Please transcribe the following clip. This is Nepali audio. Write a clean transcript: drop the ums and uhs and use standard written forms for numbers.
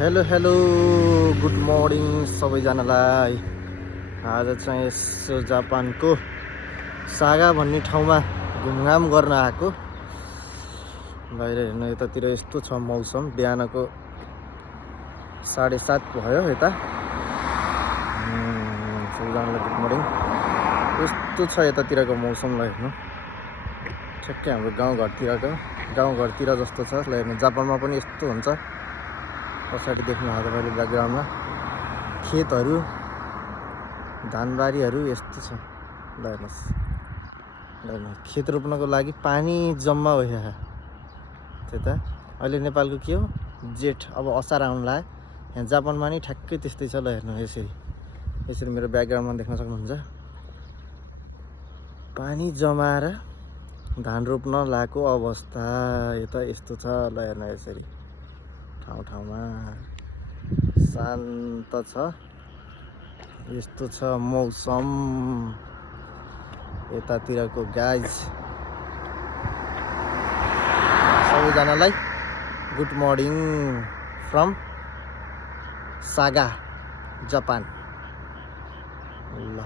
हेलो हेलो गुड मर्निङ सबैजनालाई। आज चाहिँ यसो जापानको सागा भन्ने ठाउँमा घुमघाम गर्न आएको। बाहिर हेर्नु यतातिर यस्तो छ मौसम। बिहानको 7:30 भयो यता। सबैजनालाई गुड मर्निङ। यस्तो छ यतातिरको मौसमलाई हेर्नु, ठ्याक्कै हाम्रो गाउँघरतिर जस्तो छ। ल हेर्नु, जापानमा पनि यस्तो हुन्छ। पछाडि देख्नु भएको तपाईँले ब्याकग्राउन्डमा खेतहरू, धानबारीहरू यस्तो छ। ल हेर्नुहोस्, खेत रोप्नको लागि पानी जम्मा भइरहेको त्यता। अहिले नेपालको के हो, जेठ, अब असार आउनु लाग्यो। यहाँ जापानमा नि ठ्याक्कै त्यस्तै छ। ल हेर्नु, यसरी मेरो ब्याकग्राउन्डमा देख्न सक्नुहुन्छ। पानी जमाएर धान रोप्न लागेको अवस्था यता यस्तो छ। ल हेर्नु, यसरी ठाउँमा शान्त छ। यस्तो छ मौसम यतातिरको गाइज। सबैजनालाई good morning from Saga Japan. ल